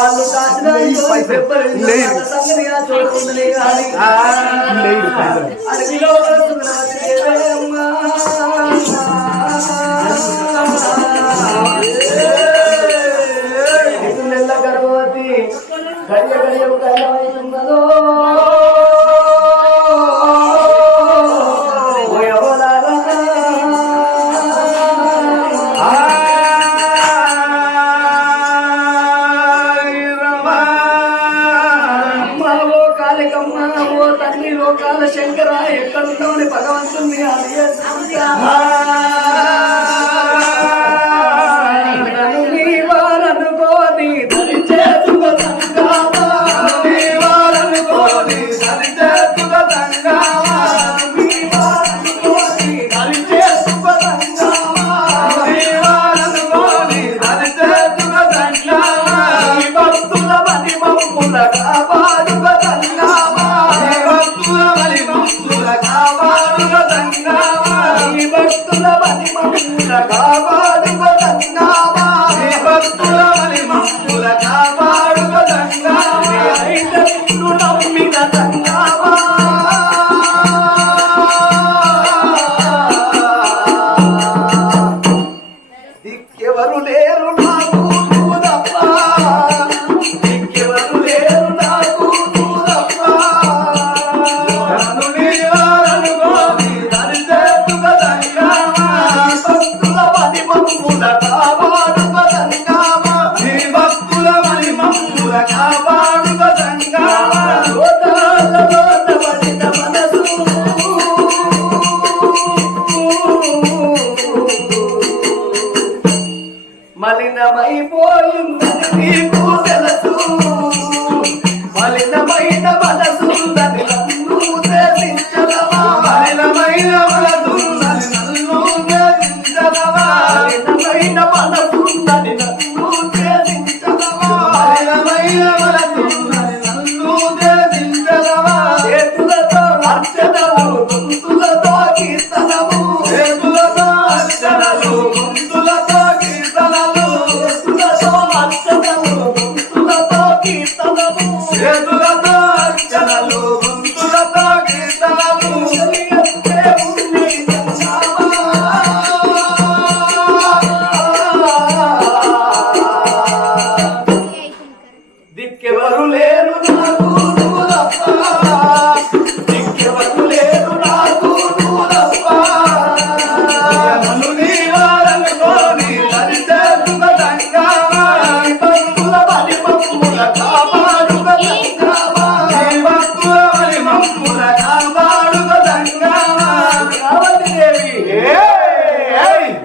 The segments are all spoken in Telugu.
వాళ్ళు కాసిన అడవిలో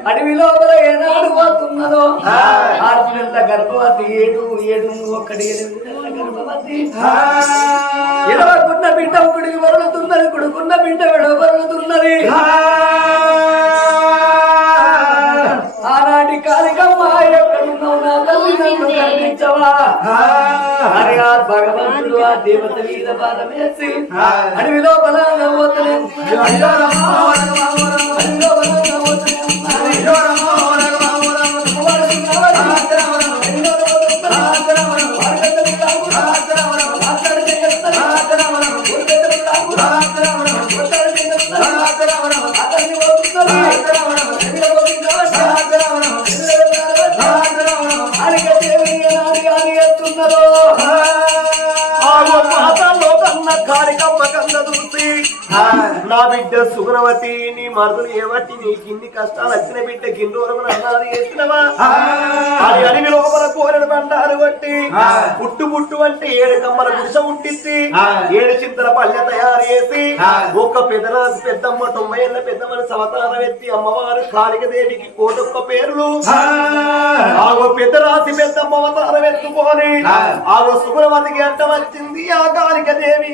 అడవి లోపల ఏనాడు పోతున్నదో ఆరు నెలల గర్భవతి ఏడు ఏడు ఒక్కటి ఎనిమిది నెలల గర్భవతి బిడ్డ ఒకడికి వరలుతున్నది కొడుకున్న బిడ్డ విడవరులుతున్నది ఆనాటి కాలికమ్మ ఎక్కడున్నావు నా తల్లి నన్ను కనిపించవా అని ఆ భగవంతుడు ఆ దేవత మీద పాదమేసి అడవి లోపల నవ్వుతలేము అడవి లోపల నవ్వుతలేము కారికమ్మ కన్న చూసి నా బిడ్డ సుగుణవతి నీ మరుదులు ఏవట్టి నీకు ఇన్ని కష్టాలు వచ్చిన బిడ్డ కింద వరకు అన్నాలు చేసినవా అని అడవి లోపల కోరడు బండారు కొట్టి పుట్టు పుట్టు అంటే ఏడు కమ్మల గుడిస ఉట్టించి ఏడు చింతల పల్లె తయారు చేసి ఒక పెద్దరాజు పెద్దమ్మ తొంభై ఏళ్ళ పెద్దమ్మని సవతారం ఎత్తి అమ్మవారు కాళిక దేవికి కోటొక్క పేర్లు. ఆగో పెద్ద రాసి పెద్దమ్మ అవతారం ఎత్తుకొని ఆగో సుగుణవతికి అంట వచ్చింది ఆ కాళిక దేవి.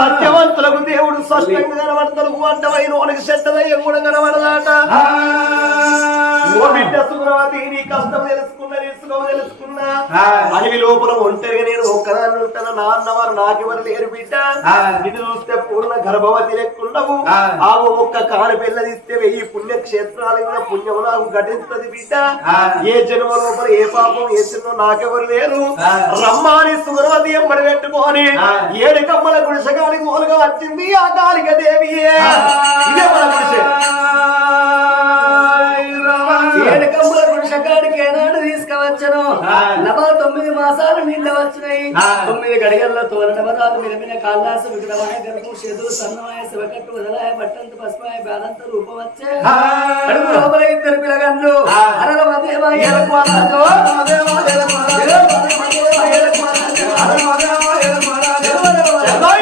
సత్యవంతులకు దేవుడు స్పష్టంగా కనబడతాడు. అడ్డమైన వానికి చెడ్డదయ్య కూడా కనబడదాట. ఓ బిడ్డ సుగుణవతి నీ కష్టం తెలుసుకున్నా తెలుసుకో తెలుసుకున్నా. అడవి లోపల ఒంటరిగా నేను ఒక్కదాన్ని ఉంటాను. నా అన్నవారు నాకెవరు లేరు బిడ్డ. ఇది చూస్తే పూర్ణ గర్భవతి లెక్కుండవు. ఆవు ఒక్క కారు పిల్ల తీస్తే వెయ్యి పుణ్యక్షేత్రాలు కూడా పుణ్యం నాకు ఘటిస్తుంది బిడ్డ. ఏ జన్మ లోపల ఏ పాపం ఏ చిన్న నాకెవరు లేరు. రమ్మాని సుగరవతి ఎంబడి పెట్టుకొని ఏడు కమ్మల గుడిసగాలి మూలుగా వచ్చింది ఆ కాళిక దేవి ఇదే మన గుడిసె ఏడు కమ్ముల గుడిసెకాడికి ఏనాడు తీసుకువచ్చను. నవ తొమ్మిది మాసాలు నీళ్ళు వచ్చినాయి. తొమ్మిది గడిగల్లో తోరణ పదాలు మిరమిన కాళ్ళాస విగ్రహమాయ గర్భం చేతులు సన్నమాయ శివకట్టు వదలాయ బట్టంత పసుపాయ బాలంత రూపం వచ్చే అడుగు లోపల ఇద్దరు పిల్లగండ్లు అరల మదేవా ఏలకు అన్నాడు. మదేవా ఏలకు అన్నాడు. మదేవా ఏలకు అన్నాడు. జోడు మరలు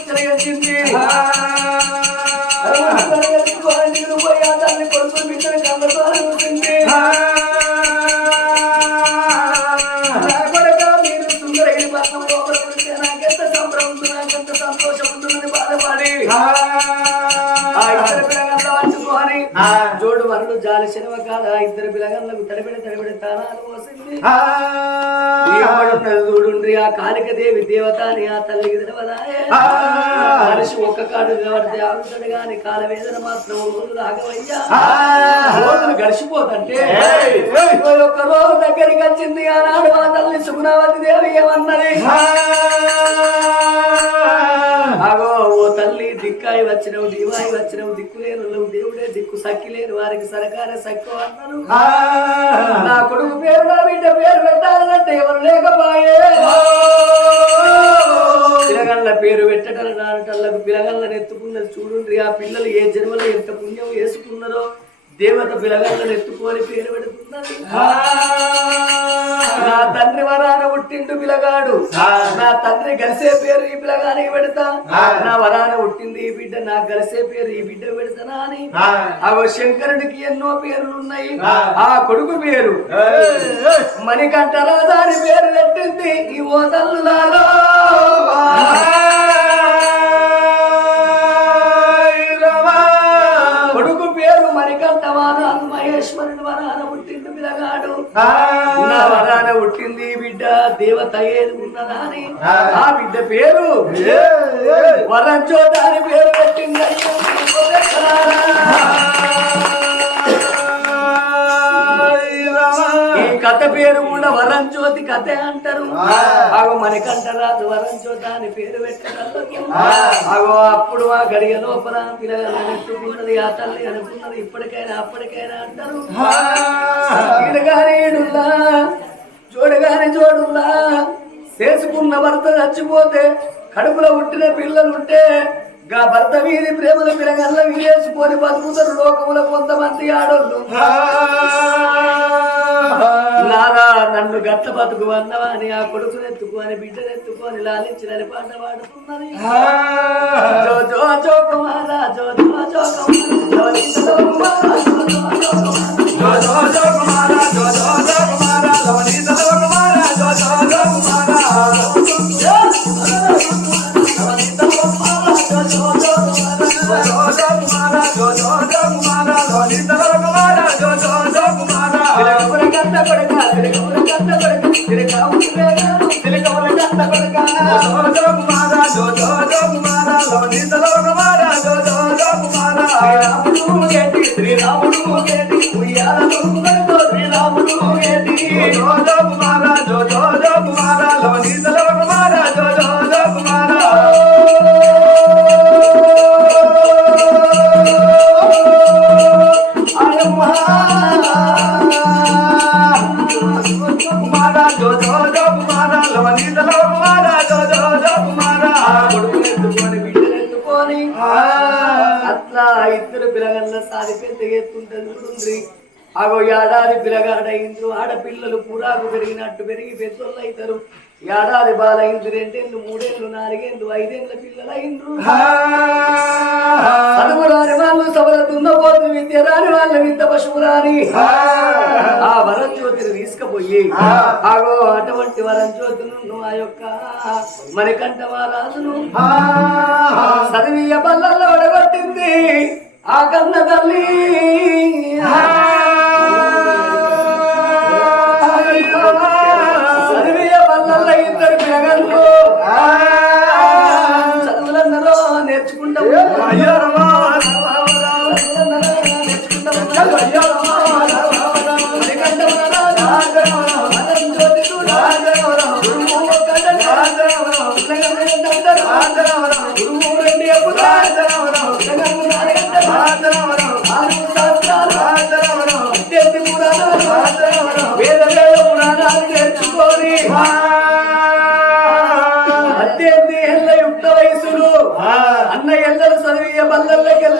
శనవ కాల ఇద్దరు పిల్లగాళ్ళకు తడిబెడి తడిబెడి తానాలు పోసింది. ఏమడున్నది చూడుండ్రి ఆ కాళిక దేవి దేవత అని ఆ తల్లికి తెలవదాయే మనిషి ఒక్క కాడు ఆగుతాడు గాని కాల వేదన మాత్రం రోజు రాగవయ్యా రోజులు గడిచిపోతుంటే ఒక్క రోజు దగ్గరికి వచ్చింది ఆనాడు ఆ తల్లి సుగుణావతి దేవి ఏమన్నది? ఓ తల్లి దిక్కాయి వచ్చినవు దివాయి వచ్చినవు నువ్వు దేవుడే దిక్కు సక్కి లేని వారికి సరకార సక్కు అన్నారు నా కొడుకు పేరు నా బిడ్డ పేరు పెట్టాలంటే ఎవరు లేకపోయే. పిలగల్ల పేరు పెట్టటల నాటలకు పిలగల్లని ఎత్తుకున్నది చూడుండ్రి. ఆ పిల్లలు ఏ జన్మలో ఎంత పుణ్యం వేసుకున్నారో. దేవత పిలగల్లని ఎత్తుకొని పేరు పెడుతున్నది. నా తండ్రి వరాన పుట్టిండు పిలగాడు. నా తండ్రి కలిసే పేరు ఈ పిలగానికి పెడతా. నా వరాన పుట్టింది ఈ బిడ్డ నాకు కలిసే పేరు ఈ బిడ్డ పెడతానా అని. అగో శంకరుడికి ఎన్నో పేర్లు ఉన్నాయి ఆ కొడుకు పేరు. మణికంఠ అని పేరు పెట్టింది. ఈ ఓ తల్లులాలో వరాన పుట్టిండు పిలగాడు నా వరాన పుట్టింది బిడ్డ దేవత ఏది ఉన్నదా అని ఆ. బిడ్డ పేరు వరం చోట అని పేరు పెట్టింది. కథ పేరు కూడా వరం జ్యోతి కథ అంటారు. అగో మనకంటరాజు వరం జ్యోతి అని పేరు పెట్టడం అగో అప్పుడు ఆ గడియ లోపల పిల్లగాళ్ళని ఎత్తుకున్నది ఆ తల్లి అనుకున్నది ఇప్పటికైనా అప్పటికైనా అంటారు. ఈడుగానే ఈడుల్లా జోడుగానే జోడుల్లా చేసుకున్న భర్త చచ్చిపోతే కడుపులో పుట్టిన పిల్లలు ఉంటే గా భర్త వీధి ప్రేమల పిల్లగల్ల వీరేసుకొని బతుకుతారు లోకముల కొంతమంది ఆడోళ్ళు. నారా నన్ను గట్ల బతుకు అన్నవా అని ఆ కొడుకుని ఎత్తుకొని బిడ్డను ఎత్తుకొని లాలించిన పాట పాడుతున్నది. జో జో జో కుమారా జో జో జో కుమారా. ఇద్దరు పిల్లగన్న సారి పెద్ద ఎత్తుంటది అగో ఏడాది పిల్లగాడైండ్రు. ఆడపిల్లలు పురాకు పెరిగినట్టు పెరిగి పెద్దోళ్ళు అవుతారు. ఏడాది బాలైంది రెండేళ్ళు మూడేళ్ళు నాలుగేళ్ళు ఐదేళ్ళ పిల్లలు అయిండ్రు చదువు రాని వాళ్ళు సభల దున్నపోతు విద్య రాని వాళ్ళ విద్య పశువురాని. ఆ వరం జ్యోతిని తీసుకుపోయి ఆగో అటువంటి వరం జ్యోతిను ఆ యొక్క మణికంఠ మహారాజును చదివియ బల్లల్లో ఒడగొట్టింది ఆ కన్న తల్లి. పిల్లగళ్ళు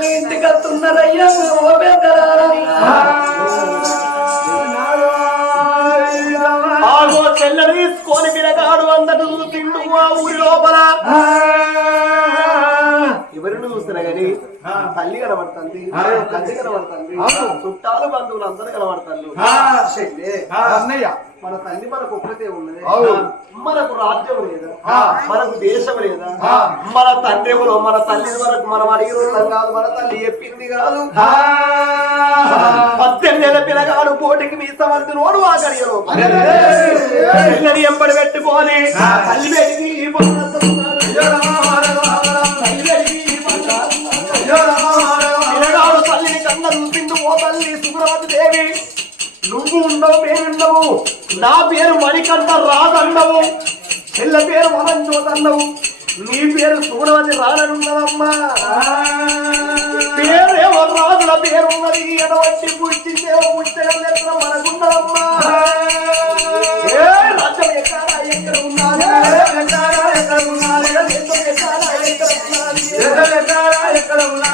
బల్లెళ్ళకెళ్ళి ఇంటికి వస్తున్నారయ్యా. చెల్లెలు తీసుకొని పిలగాడు అందరు తిండు ఆ ఊరి లోపల. ఎవరిని చూస్తున్నా గాని తల్లి కనబడుతుంది. తల్లి కనబడుతుంది. చుట్టాలు బంధువులు అందరూ కనబడతారు. అన్నయ్య. మన తల్లి మనకు ఒక్కతే ఉన్నది. మనకు రాజ్యం లేదా. మనకు దేశం లేదా. మన తండ్రి ఎవరో? మన తల్లి వరకు మనం అడిగిన కాదు మన తల్లి చెప్పింది కాదు. పద్దెనిమిది ఏళ్ళ పిల్లగాడు పోటీకి మీ సమర్థి నోడు ఆ గడియలో పిల్లని పెట్టుకొని తల్లి పెట్టి తల్లి సుగురాజు దేవి నువ్వు ఉండవు పేరుండవు నా పేరు మణికంఠ రాదన్నవు చెల్ల పేరు వనంజోతన్నవు నీ పేరు సూడవతి రాననున్నదమ్మా పేరేమో రాజుల పేరున్నది ఎడవచ్చి పుట్టి సేవ పుట్టగల ఎక్కడ మనకున్నదమ్మా ఏ రాజ్యం ఎక్కడ ఎక్కడ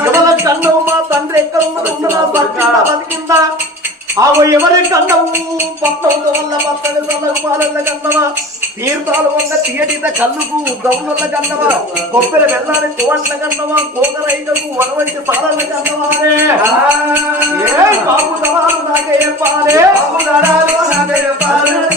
ఎక్కడ కన్నవు మా తండ్రి ఎక్కడ ఉన్నదా బతికిందా బతికిందా ఆమె ఎవరి కన్నవు పట్టవుల వల్ల పట్టని సన్నకు కన్నవా తీర్థాలు వల్ల తీయటిత కళ్ళుకు గౌళ్ళ కన్నవా కొబ్బరి వెళ్ళాలి కోట్ల కన్నవా కోకరైటకు వనవంటి సాలల కన్నవా ఏ బాబు దళాలు నాకే చెప్పాలే బాబు దళాలు నాకే చెప్పాలే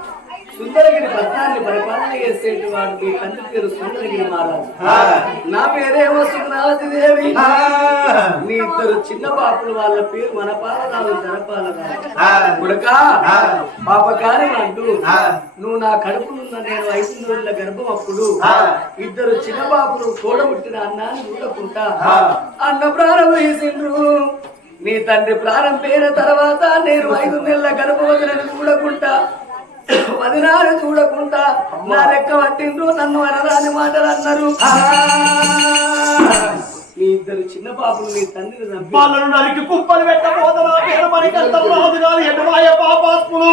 సుందరగిరి పట్టణాన్ని పరిపాలన చేసేటి వాడు మీ తండ్రి పేరు సుందరగిరి మహారాజు. నా పేరేమో సుమనావతి దేవి. నీ ఇద్దరు చిన్న బాపులు వాళ్ళ పేరు మన పాలనాలు జనపాలన. ఉడకా పాప కాని అంటూ నువ్వు నా కడుపునున్న నేను ఐదు రోజుల గర్భం అప్పుడు ఇద్దరు చిన్న బాబులు తోడబుట్టిన అన్నాన్ని చూడకుంటా అన్న ప్రారంభం చేసిండ్రు నీ తండ్రి ప్రారంభమైన తర్వాత నేను ఐదు నెలల గర్భవతులను చూడకుండా వదినాలు చూడకుండా నా లెక్క పట్టిండ్రు నన్ను అనరాని మాటలు అన్నారు. నీ ఇద్దరు చిన్న పాపలు తండ్రిని చంపి వాళ్ళను నరికి కుప్పలు పెట్టబోతున్నా పేరు మనకి అంతం రాదు కాదు ఎటుమాయ పాపాత్ములు.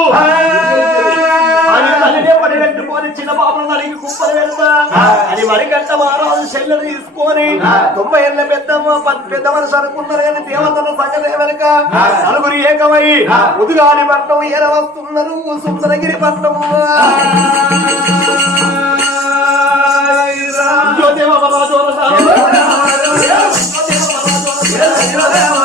అని తల్లినే పడి పెట్టుకొని చిన్న పాపను నరికి కుప్పలు పెడతా. అని మరిగంట మహారాజు చెల్లెలు తీసుకొని తొంభై ఏళ్ళ పెద్ద పెద్ద మనసు అనుకున్నారు కానీ దేవతల సంగతే వెనుక. నలుగురు ఏకమై పట్నం సుందరగిరి పట్నం చిన్న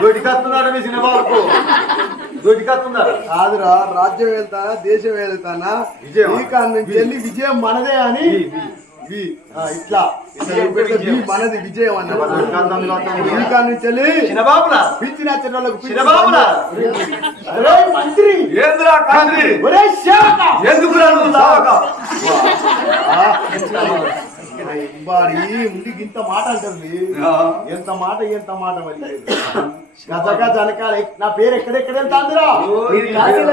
దొడికత్తున్నాడు మీ సినిమాలకు దొడికత్తున్నారు కాదురా రాజ్యం వెళ్తానా దేశం వెళ్తానా? విజయం. నుంచి వెళ్ళి విజయం మనదే అని వి. ఇట్లా. మనది విజయం అన్న పిచ్చిన మంత్రి. ఏంద్రా ఒరే ఎందుకు ముందుకి ఇంత మాట అంటుంది. ఎంత మాట ఎంత మాట మరి అనకాల. నా పేరు ఎక్కడెక్కడ వెళ్తాందిరా?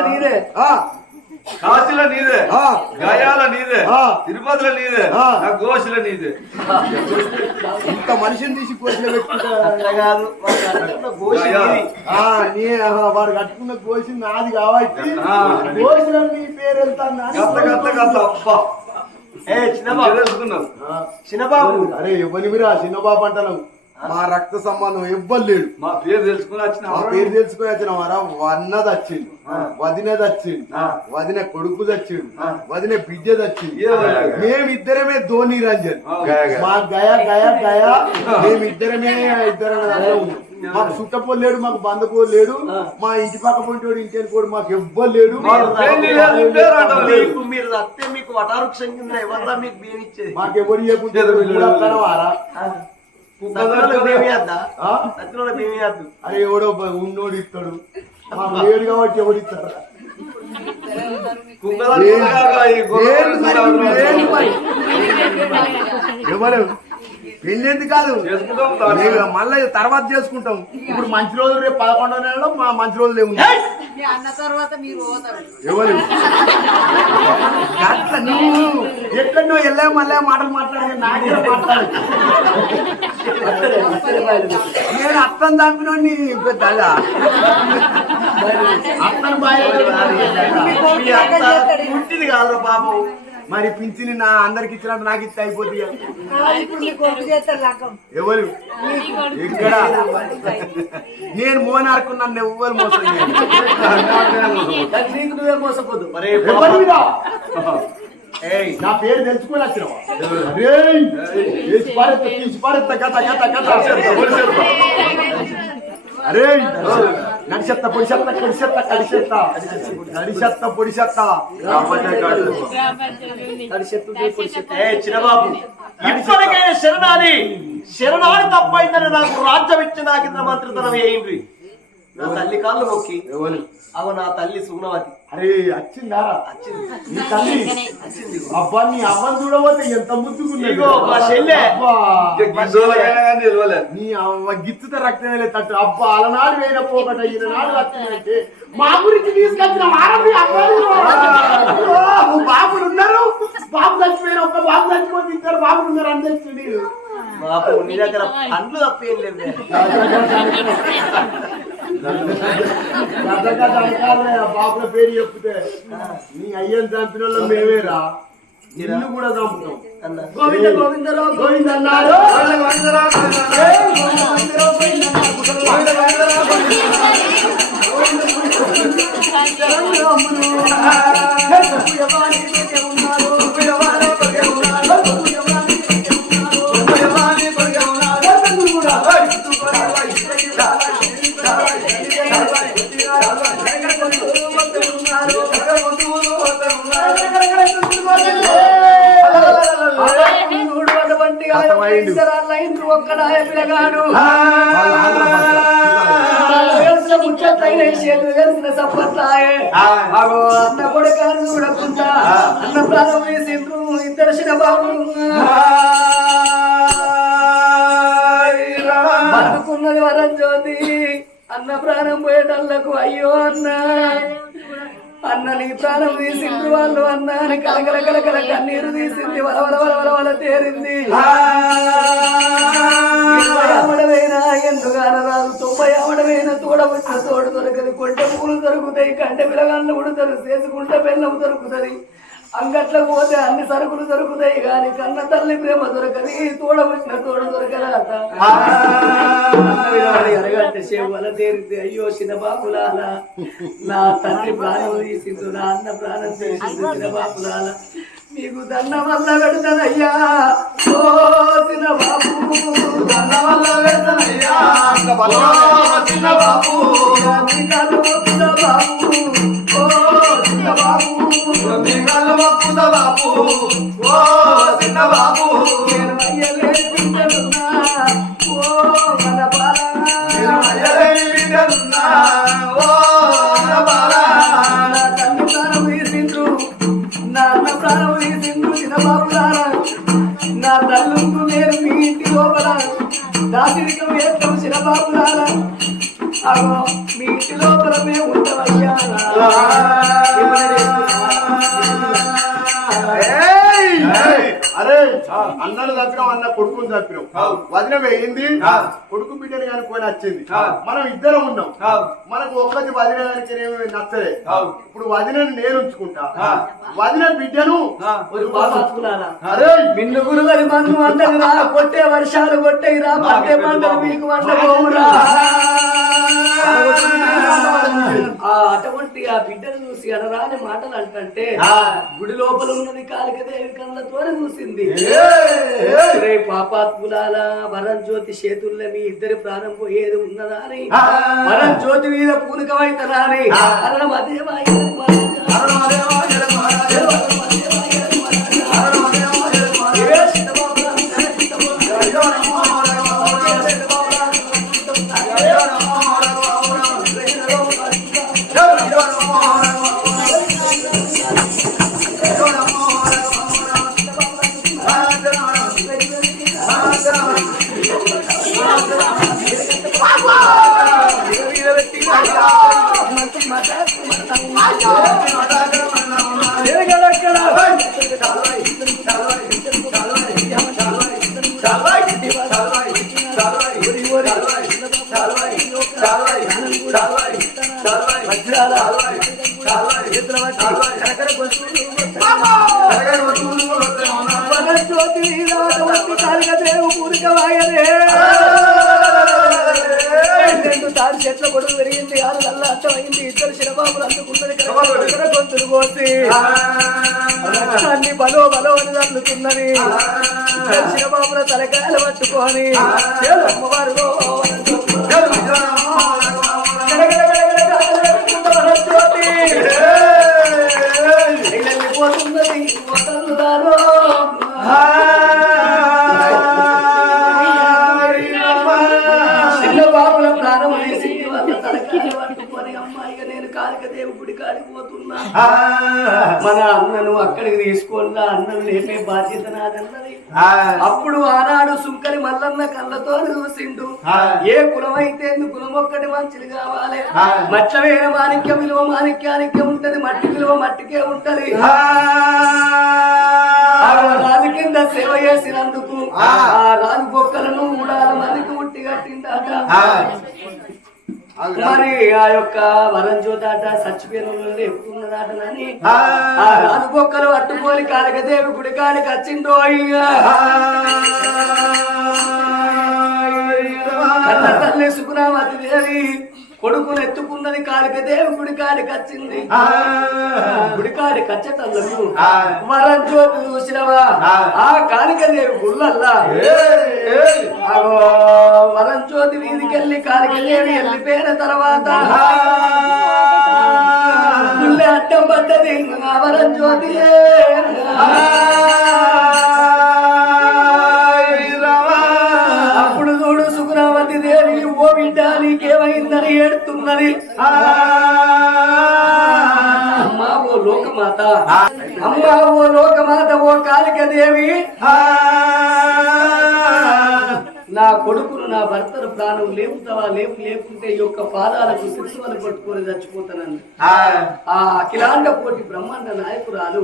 నీది. కాశీలో నీదే ఆ, ఆ. గయాల నీదే ఆ. తిరుపతిలో నీదే ఆ. నా గోషిలో నీదే. ఇంత మనిషిని తీసి కోసిన పెట్టుకుంటా కాదు. ఆ, వాడు కట్టుకున్న కోసి నాది కాబట్టి ఆ. కోసిన నీ పేరు ఏ చిన్నబాబు. చిన్నబాబు. అరే ఇవ్వనివిరా చిన్నబాబు అంటాను మా రక్త సంబంధం ఇవ్వలేడు మా పేరు తెలుసుకుని వచ్చిన మా పేరు తెలుసుకుని వచ్చిన వారా? వన్నది వచ్చింది వదినది వచ్చింది వదిన కొడుకు వచ్చిండు వదిన బిడ్డ వదిన? మేమిద్దరమే ధోని రంజన్. ఆ, గయ, గయ. మా గయ గయ గయ. మేమిద్దరమే ఇద్దరమే ఉన్నాం. మాకు చుట్టపో లేడు మాకు బంధుపో లేడు. మా ఇంటి పక్క పొంటోడు ఇంటి కూడా మాకు ఎవ్వరు లేడు. మాకు పెళ్ళి లేదు, పేరు అంటావు లేదు. మీకు మీరు రక్తే మీకు ఇచ్చేది మాకు ఎవరు ఇవ్వకుంటే అరే ఎవడో ఉన్నోడు ఇస్తాడు. మాకు లేడు కాబట్టి ఎవడు ఇస్తాడు? ఎవరు? పెళ్ళేంది కాదు? మళ్ళీ తర్వాత చేసుకుంటాం. ఇప్పుడు మంచి రోజులు రేపు పదకొండో నెలలో మా మంచి రోజులు ఏముంది ఎవరు? అట్లా నువ్వు. ఎట్లనో వెళ్ళా మళ్ళీ మాటలు మాట్లాడే నాకే మాట్లాడు నేను అత్తను చంపినోడిని పెద్ద అత్తను బాగా అత్త పుట్టింది కాదురా బాబు. మరి పింఛని నా అందరికి ఇచ్చినట్టు నాకు ఇస్తే అయిపోతుంది ఎవరు? ఎక్కడ నేను మోనార్కు నన్ను ఎవ్వరు మోసం నువ్వే మోసపోదు. నా పేరు తెలుసుకొని వచ్చినావా? పారేత్తా. అరే నడిచెత్త పొడిచెత్త కడిచెత్త కడిచెత్త. కడిచెత్త పొడిచెత్త. తడిచెత్తు పొడిచెత్తు. ఏ చిన్నబాబు ఇప్పటికైనా శరణాలి. శరణాలి తప్పైందని నాకు రాజ్యం ఇచ్చి ఇంత మంత్రితనం వేయండి నా తల్లి కాళ్ళు మొక్కి ఎవరు? అవ నా తల్లి సుగుణవతి. అరే వచ్చిందారా నీ తల్లి? అబ్బా నీ అవ్వని చూడబోతే ఎంత ముద్దుకున్నది ఇగో మా చెల్లె. మా. నీ అవ్వ గిత్తుత రక్తం వెళ్ళే తట్టు అబ్బా అలనాడు వేయన పోకట ఈనాడు వచ్చిందంటే మా గురించి తీసుకొచ్చిన ఆడది బాబులు ఉన్నారు? బాబు చచ్చిపోయిన ఒక్క బాబు చచ్చిపోతే ఇద్దరు బాబులు ఉన్నారు అని తెలిసి బాబు నీ దగ్గర పండ్లు తప్పేం లేదు బాబుల పేరు చెప్తే నీ అయ్యని చంపిన వాళ్ళు మేమేరా? నిన్ను కూడా చంపుతాం. గోవింద గోవిందలో గోవింద అన్నారు ఒక్కడాయ అన్న అని కన్నీరు తీసింది వల వల వల వల వల తేరింది ఇరవై ఆమడమైనా ఎందుగాన రాదు తొంభై ఆమడమైనా తోడవచ్చిన తోడు దొరకదు కొంట పూలు దొరుకుతాయి కంట పిలగాళ్ళు కూడా దొరుకు చేసుకుంటే బెల్లం దొరుకుతుంది అంగట్లకు పోతే అన్ని సరుకులు దొరుకుతాయి కానీ కన్న తల్లి ప్రేమ దొరకది తోడు దొరకరాత అరగంట సేవ వల తేరింది అయ్యో చిన్న బాబులాల నా తండ్రి ప్రాణం తీసిండు నా అన్న ప్రాణం తీసిండు చిన్న బాబులాల మీకు దండ వల్ల పెడతానయ్యా. ఓ చిన్న బాబు దండ వల్ల పెడతానయ్యా. చిన్న బాబు నీ కళ్ళు నిన్నలు కళ్ళు బాబు. ఓ చిన్న బాబు అన్నను చంపినాం అన్న కొడుకుని చంపినాం. వదిన వేయింది కొడుకు బిడ్డని కానీ కొని వచ్చింది మనం ఇద్దరం ఉన్నాం. మనకు ఒక్కటి వదిన దానికి నచ్చలే. ఇప్పుడు వదినని నేను ఉంచుకుంటా. వదిన బిడ్డను కొట్టే వర్షాలు కొట్టే పట్టే పంటలు మీకు అటువంటి ఆ బిడ్డను చూసి అనరాని మాటలు అంటంటే గుడి లోపల ఉన్నది కాలికదేవి కళ్ళతో చూసింది. రే పాపాత్ములాల వరం జ్యోతి చేతుల్లో మీ ఇద్దరి ప్రాణం పోయేది ఉన్నదా వరం జ్యోతి మీద పూనకమైతరా అని అరణమదేవాయ తాను చెట్ల గొడవ పెరిగింది ఆరు నల్ల అర్థమైంది ఇద్దరు చిరబాబులు అందుకున్నది గొంతులు కోసి రక్తాన్ని బలో బలో అని తల్లుతున్నది చిరబాబుల తలకాయలు పట్టుకొని అమ్మవారు పోతున్నది Hi. మన అన్నను అక్కడికి తీసుకొని అన్నం లేపే బాధ్యత నాదన్నది. అప్పుడు ఆనాడు సుంకరి మల్లన్న కళ్ళతో చూసిండు. ఏ కులం అయితే ఎందుకు కులం ఒక్కటి మంచిది కావాలి? వేర మాణిక్యం విలువ మాణిక్యానికే ఉంటది. మట్టి విలువ మట్టికే ఉంటది. ఆ. రాజు కింద సేవ చేసినందుకు ఆ. రాజు బొక్కలను మూడాల మందికి ఉట్టి కట్టిందాక? మరి ఆ యొక్క వరం చూదాట చచ్చిపోయిన ఎక్కుతున్నదాటనని ఆ. రాజు బొక్కలు అట్టుకోని కాళికదేవి గుడి కాడికి వచ్చిందో అయ్యా. కన్న తల్లి సుగుణావతి దేవి. కొడుకును ఎత్తుకున్నది కాళికదేవి గుడి కాడికి వచ్చింది గుడి కాడికి వచ్చేటల్లకు వరం జ్యోతి చూసినవా? ఆ. కాళికదేవి గుళ్ళల్లా. అగో వరం జ్యోతి వీధికెళ్ళి కాలికెళ్ళి వెళ్ళిపోయిన తర్వాత గుళ్ళె అడ్డం పడ్డది. వరం జ్యోతి నీకేమైందని ఏడుతున్నది అమ్మా ఓ లోకమాత. అమ్మా ఓ లోకమాత ఓ కాళిక దేవి. నా కొడుకును నా భర్తను ప్రాణం లేపుతావా? లేపు లేకుంటే ఈ యొక్క పాదాలకు శిశువులు పట్టుకొని చచ్చిపోతానని. ఆ. అఖిలాండ కోటి బ్రహ్మాండ నాయకురాలు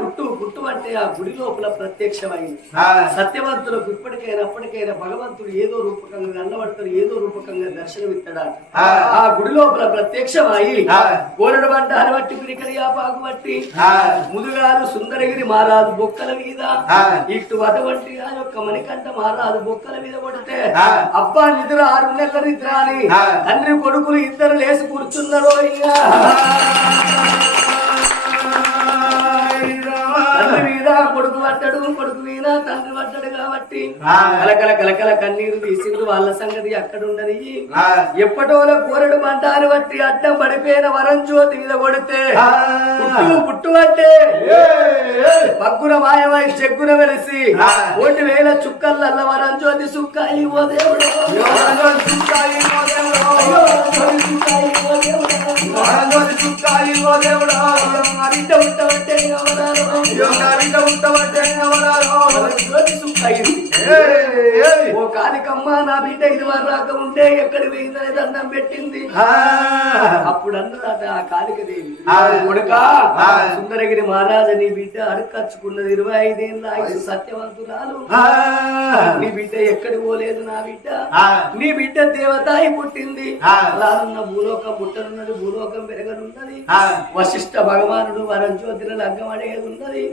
పుట్టు పుట్టు అంటే ఆ గుడి లోపల ప్రత్యక్షమైంది. సత్యవంతులకు ఇప్పటికైనా అప్పటికైనా భగవంతుడు ఏదో రూపకంగా అన్నవడతాడు ఏదో రూపకంగా దర్శనమిస్తాడా ఆ. గుడి లోపల ప్రత్యక్షమై కోరడు బంట అనబట్టి పిరికడి ఆపాకు బట్టి ముదుగారు సుందరగిరి మారాదు బొక్కల మీద ఇటు అటువంటి ఆ యొక్క మణికంఠ మారాదు బొక్కల మీద కొడితే అబ్బా నిద్ర ఆరు నెలల నిద్ర అని తండ్రి కొడుకులు ఇద్దరు లేచి కూర్చున్నారు అయ్యా. తండ్రి మీద కొడుకు పడ్డాడు కొడుకు మీద తండ్రి పడ్డాడు. కాబట్టి. కలకల కలకల కన్నీరు తీసిండు వాళ్ళ సంగతి అక్కడ ఉండదు ఎప్పటోలో కోరడు మంటారు బట్టి అడ్డం పడిపోయిన వరం జ్యోతి మీద కొడితే. పుట్టు అంటే పగ్గున మాయమై చెగ్గున వెలిసి కోటి వేల చుక్కల వరం జ్యోతి సుక్కాయి ఓ దేవుడు. సుక్కాయి ఓ దేవుడు. అయ్యో, సుక్కాయి ఓ దేవుడు. అరిట ఉంటవంటే ఎవరాలు? జ్యోతి సుక్కాయింది ఓ కాలికమ్మ నా బిడ్డ ఇది వారు రాక ఉంటే ఎక్కడి పోయిందని దండం పెట్టింది. అప్పుడు అన్నదాట ఆ కొడుక సుందరగిరి మహారాజ నీ బిడ్డ అడకచ్చుకున్నది ఇరవై ఐదేళ్ళ ఆయుష్ సత్యవంతురాలు. నీ బిడ్డ ఎక్కడి పోలేదు నా బిడ్డ. నీ బిడ్డ దేవతాయి పుట్టింది. అలానున్న భూలోకం పుట్టనున్నది భూలోకం పెరగనున్నది. వశిష్ఠ భగవానుడు వరం జ్యోతిని లగ్గం అడేది ఉన్నది.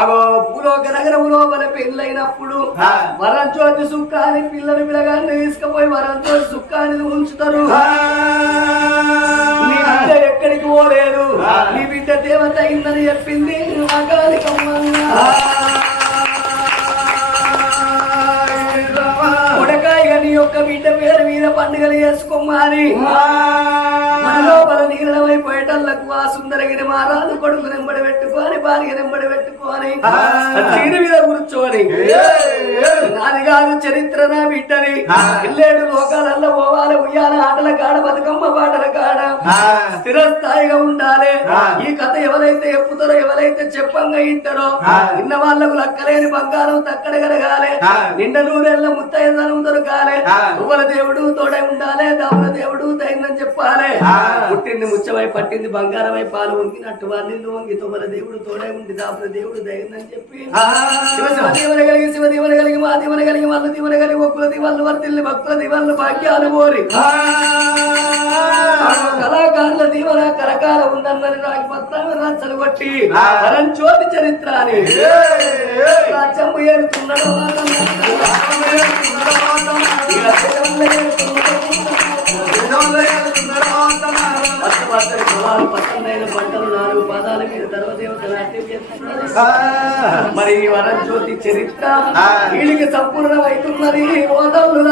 అగో భూలోక నగరం లోపల పెళ్ళైనప్పుడు వరం జ్యోతి సుఖాన్ని పిల్లలు పిల్లగాన్ని తీసుకుపోయి వరం జ్యోతి సుఖాన్ని ఉంచుతారు. ఎక్కడికి పోలేదు. నీ బిడ్డ దేవత అయిందని చెప్పింది కొడకాయ నీ యొక్క బిడ్డ పేరు మీద పండుగలు చేసుకోమని మన లోపల నీళ్ళమైపోయేటల్లకు ఆ సుందరగిరి మహారాజు కొడుకు నెంబడి పెట్టుకొని భార్య నెంబడి పెట్టుకొని తీరు మీద కూర్చొని నాది కాదు చరిత్ర నా బిడ్డని. ఎల్లేడు లోకాలల్లో పోవాలి ఉయ్యాల ఆటల కాడ బతుకమ్మ పాటల కాడ. స్థిరస్థాయిగా ఉండాలి. ఈ కథ ఎవరైతే చెప్పుతారో ఎవరైతే చెప్పంగా ఇంటారో ఇన్న వాళ్ళకు లక్కలేని బంగారం తక్కడ కలగాలి. నిండ నూరెళ్ళ ముత్తైదనం దొరకాలి. తువ్వల దేవుడు తోడై ఉండాలి దాముల దేవుడు ధైర్యం చెప్పాలి. పుట్టింది ముచ్చమై పట్టింది బంగారమై పాలు వంగినట్టు వారిని వంగి తువ్వల దేవుడు తోడై ఉండి దాపుల దేవుడు ధైర్యం చెప్పి శివ శివ దీవన కలిగి శివ దీవన కలిగి మా దీవన కలిగి వాళ్ళ దీవన కలిగి ఒక్కుల దీవాళ్ళు వర్తిల్లి భక్తుల దీవాళ్ళు భాగ్యాలు కోరి కళాకారుల దీవన కరకాల ఉందన్నది నాకు పత్రం రచ్చలు కొట్టి పరంచోతి చరిత్ర అని రాజ్యము పంటలు నాలుగు పాదాల మీద ధర్మదేవత నాట్యం చేస్తున్నారు మరి ఈ వరజ్యోతి చరిత్ర వీళ్ళకి సంపూర్ణమవుతున్నది ఓదలు